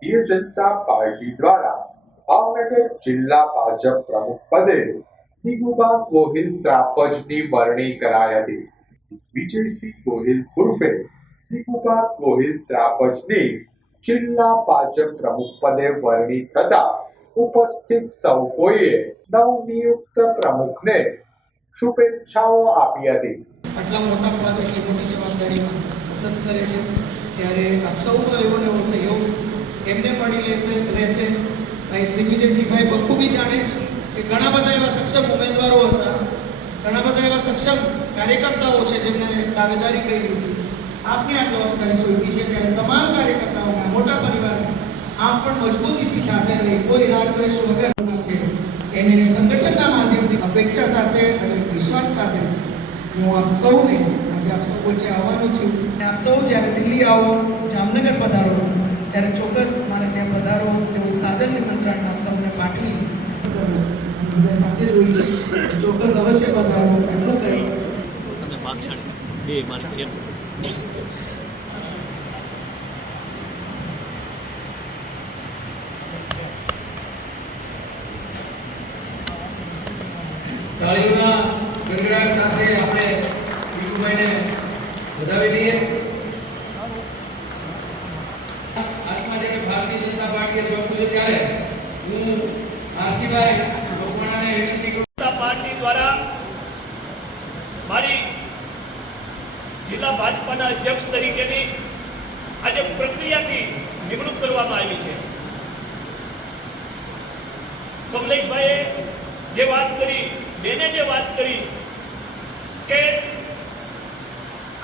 Bharatiya Janata party દ્વારા ભાવનગર જિલ્લા ભાજપ પ્રમુખ પદે દિગુબા ગોહિલ ત્રાપજની વરણી કરાઈ હતી. વિજયસિંહ ગોહિલ ઉર્ફે દિગુબા ગોહિલ ત્રાપજની જિલ્લા ભાજપ પ્રમુખ પદે વરણી થતા ઉપસ્થિત સૌ કોઈએ નવનિયુક્ત પ્રમુખને શુભેચ્છાઓ આપી હતી. આટલા મોટા પદ જવાબદારીમાં સતત કરે છે, ત્યારે આપ સૌનો એવો ને એવો સહયોગ એમને મળી લેશે, રહેશે. ભાઈ દિગ્વિજયસિંહભાઈ બખૂબી જાણે છે કે ઘણા બધા એવા સક્ષમ ઉમેદવારો હતા. ઘણા બધા એવા સક્ષમ કાર્યકર્તાઓ છે જેમને દાવેદારી કરી હતી આપની આ જવાબદારી સોંપી છે ત્યારે તમામ કાર્યકર્તાઓના, મોટા પરિવારને આપ પણ મજબૂતીથી સાથે રહી કોઈ રાગ દ્વેષ વગર. એને સંગઠનના માધ્યમથી અપેક્ષા સાથે અને વિશ્વાસ સાથે હું આપ સૌને, આજે આપ સૌ વચ્ચે આવવાનું છું. આપ સૌ જ્યારે દિલ્હી આવો, જામનગર પધારો. ત્યારે ચોક્કસ મારે ત્યાં પધારો એવું સાદર નિમંત્રણ આપ સૌને પાઠવી. સાથે જોઈશું ચોક્કસ અવશ્ય પધારો. એટલો કહી તાળીઓના ગડગડાટ સાથે આપણે વિજુભાઈને વધાવી દઈએ આત્મા કે ભારતીય જનતા પાર્ટીએ ત્યારે હું આરસીભાઈ લોકોને વિનંતી કરું પાર્ટી દ્વારા મારી જિલ્લા ભાજપાના અધ્યક્ષ તરીકેની આજે પ્રક્રિયાથી નિમણૂક કરવામાં આવી છે. કમલેશભાઈએ જે વાત કરી, બેને જે વાત કરી કે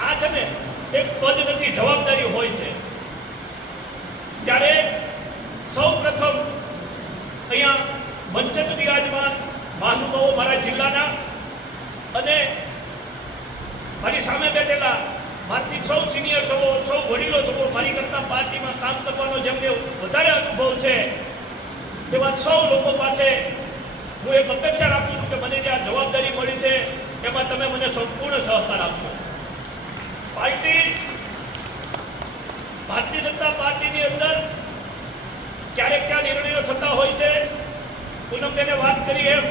આ છે ને, એક પદ નથી, જવાબદારી હોય છે. ત્યારે સૌ પ્રથમ અહીંયા મંચક બિરાજમાન મહાનુભાવો મારા જિલ્લાના અને મારી સામે બેઠેલા મારથી સૌ સિનિયર છો સૌ વડીલો છો મારી કરતા પાર્ટીમાં કામ કરવાનો જેમને વધારે અનુભવ છે, એવા સૌ લોકો પાસે હું એક અપેક્ષા રાખું છું કે મને જે આ જવાબદારી મળી છે, એમાં તમે મને સંપૂર્ણ સહકાર આપશો. પાર્ટી, ભારતીય જનતા પાર્ટીની અંદર ક્યારેક ક્યાં નિર્ણયો થતા હોય છે પૂનમબેને વાત કરી એમ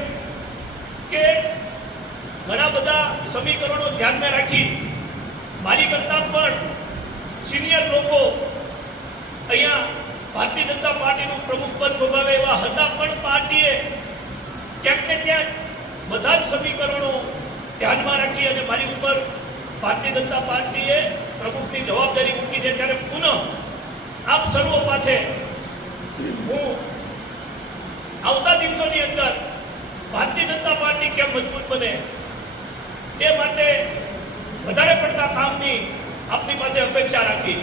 કે ઘણા બધા સમીકરણો ધ્યાનમાં રાખી મારી કરતા પણ સિનિયર લોકો અહીંયા ભારતીય જનતા પાર્ટીનું પ્રમુખ પદ શોભાવે એવા હતા પણ પાર્ટીએ ક્યાંક ને ક્યાંક બધા જ સમીકરણો ધ્યાનમાં રાખી અને મારી ઉપર ભારતીય જનતા પાર્ટીએ પ્રમુખની જવાબદારી મૂકી છે. ત્યારે પુનઃ આપ સર્વો પાસે હું આવતા દિવસોની અંદર ભારતીય જનતા પાર્ટી કેમ મજબૂત બને? એ માટે વધારે પડતા કામની આપની પાસે અપેક્ષા રાખી